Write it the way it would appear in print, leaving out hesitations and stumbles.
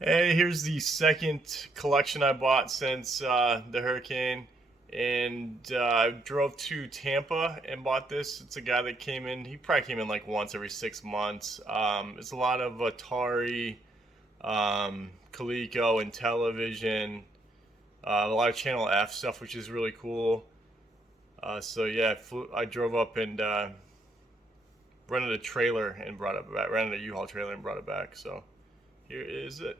Hey, here's the second collection I bought since the hurricane. And I drove to Tampa and bought this. It's a guy that came in. He probably came in like once every 6 months. It's a lot of Atari, Coleco, and television. A lot of Channel F stuff, which is really cool. So yeah, I drove up and rented a trailer and brought it back. Rented a U-Haul trailer and brought it back. So here is it.